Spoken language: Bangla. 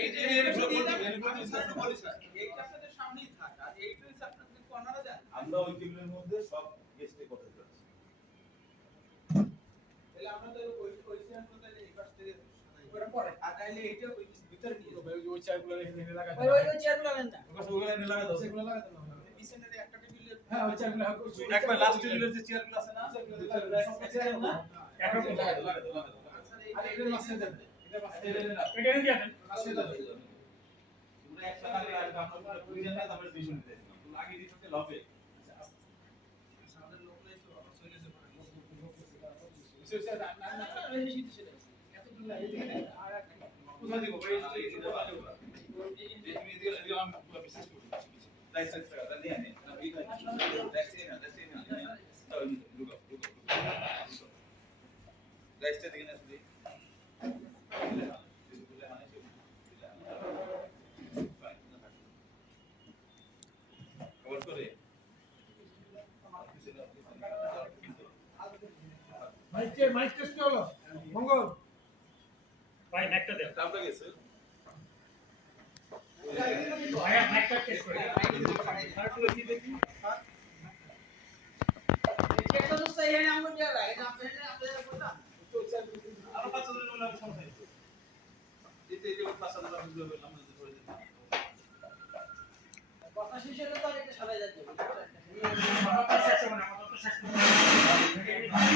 এই যে এই ক্লাসের সামনেই থাক আর এইটাই আপনাদের কর্নারে দেন আমরা ওই টেবিলের মধ্যে সব গেস্টে কথা বলছি তাহলে আমরা তো ওই চেয়ারগুলো এই পাশ থেকে ওটা পরে আর তাইলে এইটা ওই ভিতরে নিয়ে ওই চেয়ারগুলো এনে লাগা ওই চেয়ারগুলো নেন না ওগুলো এনে লাগা দাও সেগুলো লাগা দাও পিছনের একটা টেবিলে হ্যাঁ ওই চেয়ারগুলো একবার লাস্ট টেবিলের যে চেয়ারগুলো আছে না সেগুলো চেয়ার না একটা লাগা দাও আর এটা মাসে দেন এটা এনে দিয়ে দেন মাসে দাও তোমরা একসাথে আগে আপনারা প্রয়োজন না তারপরে ডিসিশন নিতে আগে দিতে হবে আমাদের লোক নাই তো চলে যেতে পারে কোথায় দিব ভাই তুমি দিও আমি বিশেষ করি লাইসেন্স টাকা নিয়ে নে না ভিডিও দেখছি না তো রুকো লাইসেন্স দিকে না শুধু খবর করে মাইক টেস্ট হলো মঙ্গল ভাই ম্যাকটা দেন তারপরে গেছে ভাই ম্যাকটা টেস্ট করে তারপরে কি দেখি এটা তো সেই है আমগো দিয়া লাগে এটা আপনাদের কথা তো চাল আর 500 টাকা লাগে সমস্যা নেই দিতে যে 500 টাকা বুঝলো বললাম যে করে দিতে কথা শেষ হলে তো আর এটা সারাই যাচ্ছে আমার তো শেষ হবে না আমার তো শেষ হবে না